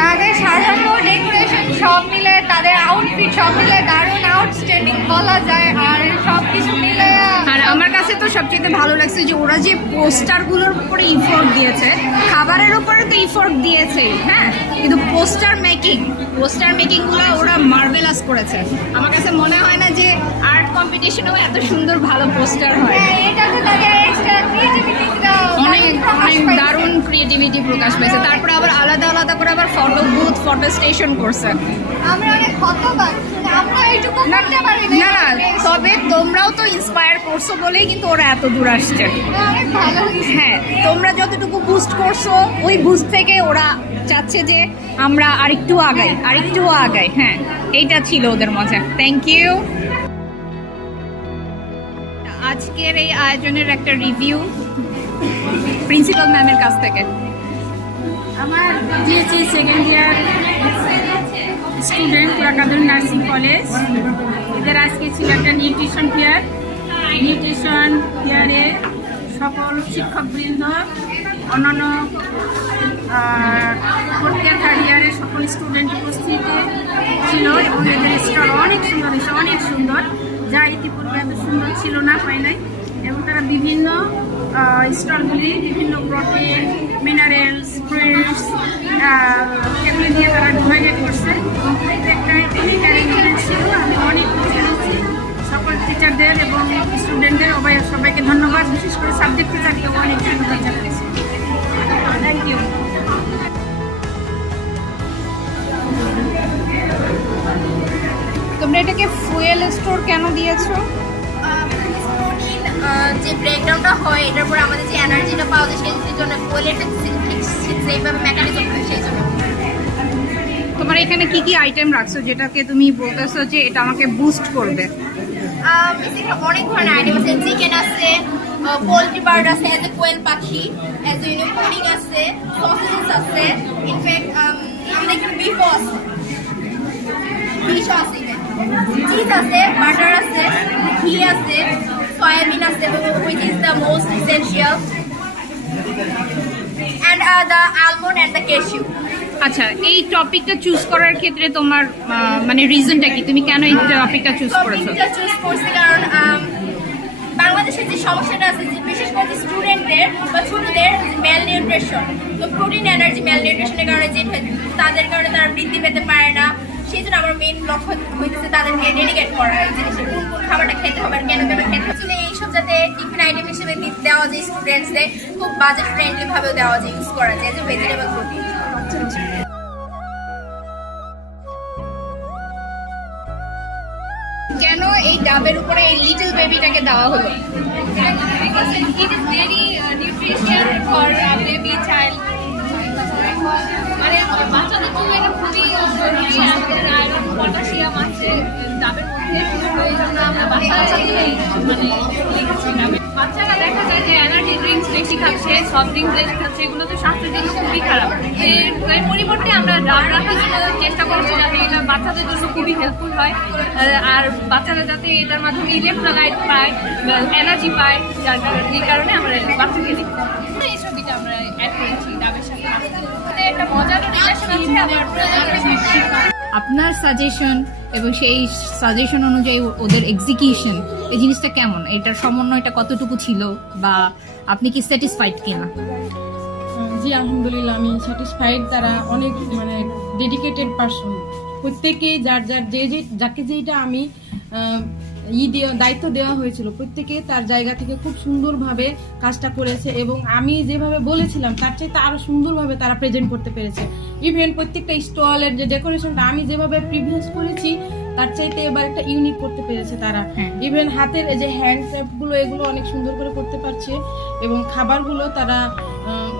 তাদের সাজানো ডেকোরেশন সব মিলে, তাদের আউটফিট সব মিলে দারুণ আউটস্ট্যান্ডিং বলা যায়। আর সব কিছু মিলে আর আমার কাছে তো সবচেয়ে ভালো লাগছে যে ওরা যে পোস্টারগুলোর উপরে ইফোর্ট দিয়েছে, খাবারের উপরে তো ইফোর্ট দিয়েছে, হ্যাঁ, কিন্তু পোস্টার মেকিংগুলো ওরা মার্ভেলাস করেছে। আমার কাছে মনে হয় না যে আর্ট কম্পিটিশনেও এত সুন্দর ভালো পোস্টার হয়। এটাতে তাদের এক্সট্রা ক্রিয়েটিভিটিটা অনেক দারুণ ক্রিয়েটিভিটি প্রকাশ পেয়েছে। তারপরে আবার আলাদা আলাদা করে আবার ফটো বুথ, ফটো স্টেশন করছে। আমরা অনেক হতবাক, আমরা এইটুকু করতে পারি না না, তবে তোমরাও তো ইন্সপায়ার করছো বলেই কিন্তু ওরা এত দূর আসছে। অনেক ভালো। হ্যাঁ, তোমরা যতটুকু বুস্ট করছো ওই বুস্ট থেকে ওরা চাচ্ছে যে আমরা আরেকটু আগাই। হ্যাঁ, এইটা ছিল ওদের মজা। Thank you. আজকের এই আয়োজনের একটা রিভিউ প্রিন্সিপাল ম্যামের কাছ থেকে। আমার দিয়েছি সেকেন্ড ইয়ার স্টুডেন্ট একাদুর নার্সিং কলেজ। এদের আজকে ছিল একটা নিউট্রিশন ফেয়ারে সকল শিক্ষকবৃন্দ, অন্যান্য ফোর্থ ইয়ার থার্ড ইয়ারের সকল স্টুডেন্ট উপস্থিত ছিল এবং এদের স্টল অনেক সুন্দর, যা ইতিপূর্বে এত সুন্দর ছিল না, হয় নাই। এবং তারা বিভিন্ন স্টলগুলি বিভিন্ন প্রোটিন, মিনারেলস, ফ্রুটস এগুলি দিয়ে তারা ডিভাইডেড করছে এবং প্রত্যেকটা ইউনিক অ্যারেঞ্জমেন্ট ছিল। আমি অনেক খুশি হয়েছি সকল টিচারদের এবং স্টুডেন্টদের সবাইকে ধন্যবাদ। বিশেষ করে সাবজেক্ট টিচারকে অনেক ধন্যবাদ জানাচ্ছি। Thank you. তোমরা এটাকে ফুয়েল স্টোর কেন দিয়েছো? যে ব্রেকডাউনটা হয় এটার পর আমাদের যে এনার্জিটা পাওয়া যায় সেই জন্য ফুয়েলের সেইভাবে মেকানিজম হয়, সেই জন্য। তোমার এখানে কি কি আইটেম রাখছো যেটাকে তুমি বলতেছো যে এটা আমাকে বুস্ট করবে? অনেক ধরনের আইটেম আছে। চিকেন আছে, পোলট্রি বার্ড আছে, অ্যাজ এ কোয়েল পাখি, অ্যাজ এ পুডিং আছে, সসেস আছে, ইনফ্যাক্ট আমাদের এখানে বিফও আছে, ফিশও আছে, চিজ আছে, বাটার আছে, ঘি আছে, সয়াবিন আছে, which is the most essential, and the almond and the cashew. আচ্ছা, এই টপিকটা চুজ করার ক্ষেত্রে তোমার মানে রিজনটা কি? তুমি কেন এই টপিকটা চুজ করেছো? টপিকটা চুজ করছি কারণ বাংলাদেশের যে সমস্যাটা আছে, যে বিশেষ করে স্টুডেন্টদের বা ছোটদের ম্যাল নিউট্রিশন, তো প্রোটিন এনার্জি ম্যাল নিউট্রিশনের কারণে যে তাদের কারণে তারা বৃদ্ধি পেতে পারে না, সেই জন্য আমার মেইন লক্ষ্য হইতেছে তাদেরকে ডেডিকেট করা, এই জিনিসটা কোন খাবারটা খেতে হবে আর কেন খেতে হবে। এইসব যাতে টিফিন আইটেম হিসেবে দেওয়া যায় স্টুডেন্টসদের, খুব বাজেট ফ্রেন্ডলি ভাবেও দেওয়া যায়, ইউজ করা যায়, যে ভেজিটেবল প্রোটিন। কেন এই ডাবের উপরে এই লিটল বেবিটাকে দেওয়া হলো? It is very nutrition for a baby child. মানে বাচ্চাদের জন্য এটা খুবই জরুরি। আমাদের আয়রন, পটাশিয়াম আছে ডাবের মধ্যে, এই জন্য আমরা বাচ্চারা দেখা যায় যে এনার্জি ড্রিঙ্কস বেশি খাচ্ছে, সফট ড্রিঙ্কস বেশি খাচ্ছে, এগুলো তো স্বাস্থ্যের জন্য খুবই খারাপ। এর পরিবর্তে আমরা ডাব রাখার জন্য চেষ্টা করছি যাতে এটা বাচ্চাদের জন্য খুবই হেল্পফুল হয়, আর বাচ্চারা যাতে এটার মাধ্যমে ইলেকট্রোলাইট পায়, এনার্জি পায়, যার এই কারণে আমরা বাচ্চাকে দিই। এই ছবিটা আমরা অ্যাড করেছি ডাবের সাথে। একটা মজার রিলেশন আছে। আপনার সাজেশন এবং সেই সাজেশন অনুযায়ী ওদের এক্সিকিউশন, এই জিনিসটা কেমন? এটার সমন্বয়টা কতটুকু ছিল, বা আপনি কি স্যাটিসফাইড কিনা? জি আলহামদুলিল্লাহ, আমি স্যাটিসফাইড। তারা অনেক মানে ডেডিকেটেড পারসন, প্রত্যেকেই যার যাকে যেটা আমি দায়িত্ব দেওয়া হয়েছিল প্রত্যেকে তার জায়গা থেকে খুব সুন্দরভাবে কাজটা করেছে এবং আমি যেভাবে বলেছিলাম তার চাইতে আরো সুন্দরভাবে তারা প্রেজেন্ট করতে পেরেছে। ইভেন প্রত্যেকটা স্টলের যে ডেকোরেশনটা আমি যেভাবে প্রিভিয়াস করেছি তার চাইতে এবার একটা ইউনিক করতে পেরেছে তারা। ইভেন হাতের যে হ্যান্ডক্রাফট গুলো এগুলো অনেক সুন্দর করে করতে পারছে এবং খাবারগুলো তারা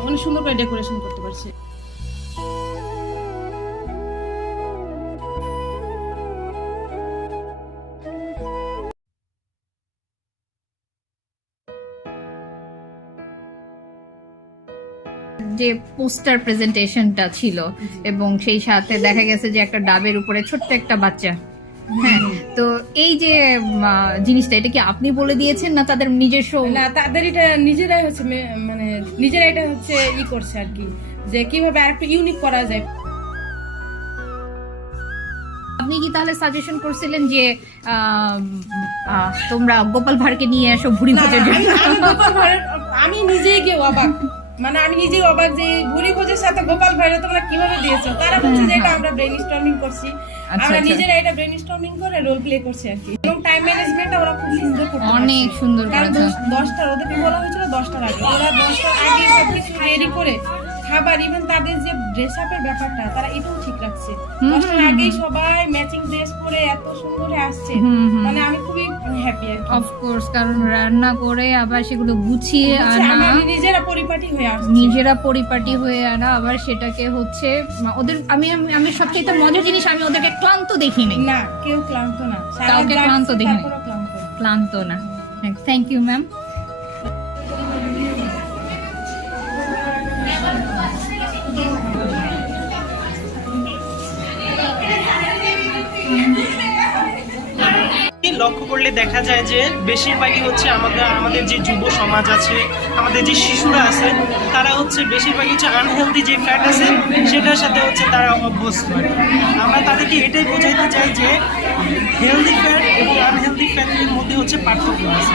অনেক সুন্দর করে ডেকোরেশন করতে পারছে। যে পোস্টার প্রেজেন্টেশনটা ছিল এবং সেই সাথে দেখা গেছে যে একটা ডাবের উপরে ছোট্ট একটা বাচ্চা, হ্যাঁ, তো এই যে জিনিসটা এটা কি আপনি বলে দিয়েছেন না তাদের নিজস্ব? না, তাদের এটা নিজেরাই হচ্ছে মানে নিজেরাই এটা হচ্ছে করছে আর কি, যে কিভাবে আরেকটু ইউনিক করা যায়। আপনি কি তাহলে সাজেশন করছিলেন যে তোমরা গোপাল ভাঁড়কে নিয়ে আসো ভুড়ি না, ভোজের জন্য? আমি গোপাল ভাঁড়ের আমি নিজেই গিয়ে অবাক, মানে আমি নিজেই অবাক যে ভুড়ি ভোজের সাথে গোপাল ভাঁড়ের তোমরা কিভাবে দিয়েছো। তারা বলছে যে এটা আমরা ব্রেন স্টর্মিং করছি, আমরা নিজেরা এটা ব্রেন স্টর্মিং করে রোল প্লে করছি আর কি। এবং টাইম ম্যানেজমেন্টটা ওরা খুব সুন্দর করতে পারছে। অনেক সুন্দর কারণ করেছে। 10টা ওদেরকে বলা হয়েছিল 10টার আগে, ওরা 10টার আগে সবকিছু রেডি করে খাবার, ইভেন তাদের যে ড্রেস আপের ব্যাপারটা তারা এটাও ঠিক রাখছে। 10টার আগেই সবাই ম্যাচিং ড্রেস পরে এত সুন্দর আসছে, মানে আমি খুবই হ্যাপি আর কি। অফকোর্স, কারণ রান্না করে আবার সেগুলো গুছিয়ে আনা, আমি নিজেরা পরিপাটি হয়ে আসছি, নিজেরা পরিপাটি হয়ে আনা, আবার সেটাকে হচ্ছে ওদের আমি আমি সবচেয়ে মজার জিনিস, আমি ওদেরকে ক্লান্ত দেখিনি। না, কেউ ক্লান্ত না, সারা কাউকে রাত ক্লান্ত দেখিনি। তারপরেও ক্লান্ত না। ক্লান্ত না। Thank you ma'am. লক্ষ্য করলে দেখা যায় যে বেশিরভাগই হচ্ছে আমাদের যে যুব সমাজ আছে, আমাদের যে শিশুরা আছে, তারা হচ্ছে বেশিরভাগই হচ্ছে আনহেলদি যে ফ্যাট আছে সেটার সাথে হচ্ছে তারা অভ্যস্ত। আমরা তাদেরকে এটাই বোঝাইতে চাই যে হেলদি ফ্যাট এবং আনহেলদি ফ্যাটের মধ্যে হচ্ছে পার্থক্য আছে।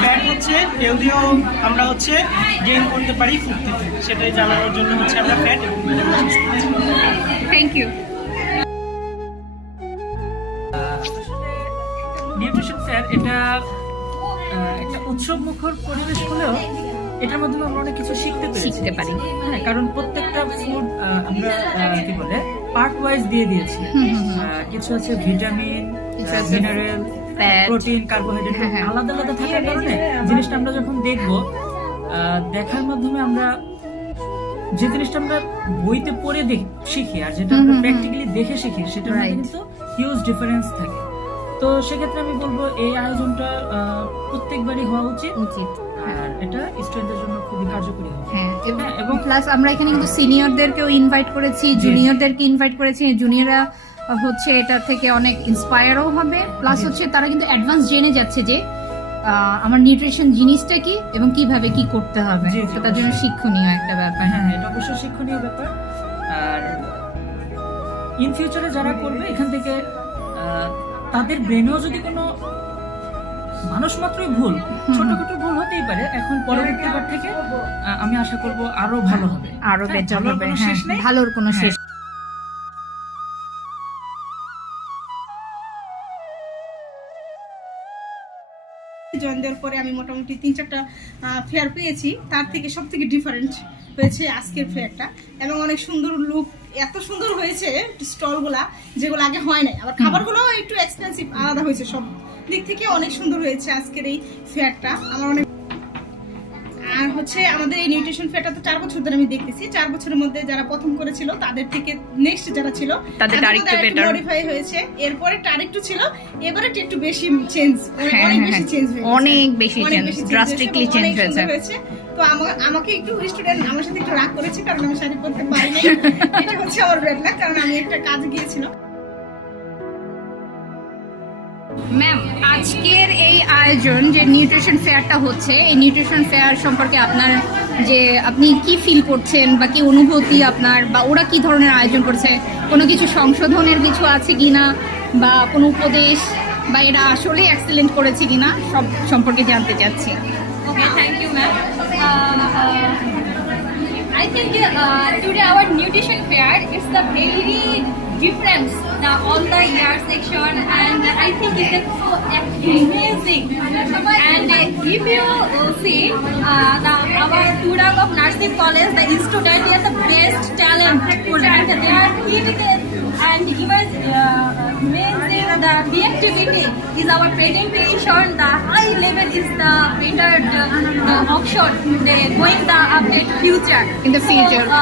ফ্যাট হচ্ছে হেলদিও আমরা হচ্ছে গেইন করতে পারি ফুড থেকে, সেটাই জানানোর জন্য হচ্ছে আমরা ফ্যাট এবং থ্যাংক ইউ। নিউট্রিশন ফেয়ার এটা একটা উৎসব মুখর পরিবেশ হলেও এটার মাধ্যমে আমরা অনেক কিছু শিখতে পারি। হ্যাঁ, কারণ প্রত্যেকটা ফুড আমরা কি বলে পার্ট ওয়াইজ দিয়ে দিয়েছি। কিছু আছে ভিটামিন, মিনারেল, প্রোটিন, কার্বোহাইড্রেট আলাদা আলাদা থাকার কারণে জিনিসটা আমরা যখন দেখবো, দেখার মাধ্যমে আমরা যে জিনিসটা আমরা বইতে পড়ে শিখি আর যেটা আমরা প্র্যাকটিক্যালি দেখে শিখি সেটার মধ্যে কিন্তু হিউজ ডিফারেন্স থাকে। তো সেক্ষেত্রে আমি বলবো এই আয়োজনটা প্রত্যেকবারই হওয়া উচিত, আর এটা স্টুডেন্টদের জন্য খুবই কার্যকরী হবে। হ্যাঁ, এবং প্লাস আমরা এখানে কিন্তু সিনিয়রদেরকেও ইনভাইট করেছি, জুনিয়রদেরকে ইনভাইট করেছি। জুনিয়ররা হচ্ছে এটা থেকে অনেক ইন্সপায়ারও হবে, প্লাস হচ্ছে তারা কিন্তু অ্যাডভান্স জেনে যাচ্ছে যে আমার নিউট্রিশন জিনিসটা কি এবং কিভাবে কি করতে হবে। তো তার জন্য শিক্ষণীয় একটা ব্যাপার। হ্যাঁ, এটা অবশ্যই শিক্ষণীয় ব্যাপার। আর ইন ফিউচারে যারা করবে এখান থেকে তাদের ব্রেনেও যদি কোনো মানুষ মাত্রই ভুল, ছোটখাটো ভুল হতেই পারে, এখন পরবর্তীবার থেকে আমি আশা করব আরো ভালো হবে, আরো বেটার ভালোর হবে। কোনো হ্যাঁ, শেষ নেই। ভালোর কোনো শেষ। জয়েন দেওয়ার পরে আমি মোটামুটি 3-4টা ফেয়ার পেয়েছি, তার থেকে সব থেকে ডিফারেন্ট হয়েছে আজকের ফেয়ারটা। এবং অনেক সুন্দর লুক, এত সুন্দর হয়েছে স্টলগুলা যেগুলো আগে হয় নাই। আবার খাবারগুলো একটু এক্সপেন্সিভ, আলাদা হয়েছে, সব দিক থেকে অনেক সুন্দর হয়েছে আজকের এই ফেয়ারটা। আমার অনেক আর হচ্ছে আমাদের এই নিউট্রিশন ফেয়ারটা তো 4 বছর ধরে আমি দেখতেছি। 4 বছরের মধ্যে যারা প্রথম করেছিল তাদের থেকে নেক্সট যারা ছিল তাদের আরেকটু বেটার মডিফাই হয়েছে, এরপরে আরেকটু ছিল, এবারে একটু বেশি চেঞ্জ, অনেক বেশি চেঞ্জ হয়েছে, অনেক বেশি চেঞ্জ, ড্রাস্টিকলি চেঞ্জ হয়েছে। তো আমাকে একটু স্টুডেন্ট আমার সাথে একটু রাগ করেছে কারণ আমি শাড়ি পরতে পারি নাই। এটা হচ্ছে আমার ব্যাড লাক, কারণ আমি একটা কাজে গিয়েছিলাম। ম্যাম, আজকের এই আয়োজন যে নিউট্রিশন ফেয়ারটা হচ্ছে, এই নিউট্রিশন ফেয়ার সম্পর্কে আপনার যে আপনি কি ফিল করছেন বা কি অনুভূতি আপনার, বা ওরা কি ধরনের আয়োজন করছে, কোনো কিছু সংশোধনের কিছু আছে কিনা, বা কোনো উপদেশ, বা এরা আসলে এক্সেলেন্ট করেছে কিনা, সব সম্পর্কে জানতে চাচ্ছি। Okay, thank you, ma'am. I think today our nutrition fair is the very difference on the year section, and I think it is so amazing. And if you see our Turang of Nursing College, the student they are the best talent, and they are critical and even amazing. The reactivity is our presentation. The high level is the better the option. They going the update future. In the future. So,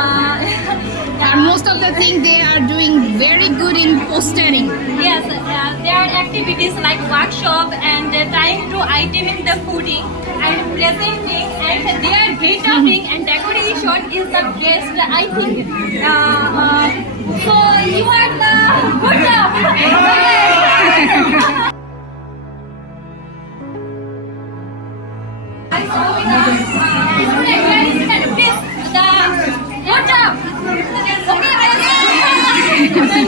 and most of the thing they are doing very good in postering. Yes, there are activities like workshop and trying to item in the fooding and presenting, and their glittering and decoration is the best, I think. So you are the good job. Good job. Okay,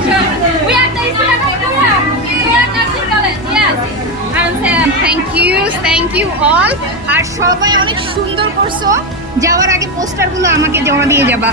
we are the student of Pura. We are nursing college. Yes. And thank you all. আর সবাই অনেক সুন্দর করছো। যাওয়ার আগে পোস্টারগুলো আমাকে জমা দিয়ে যাবা।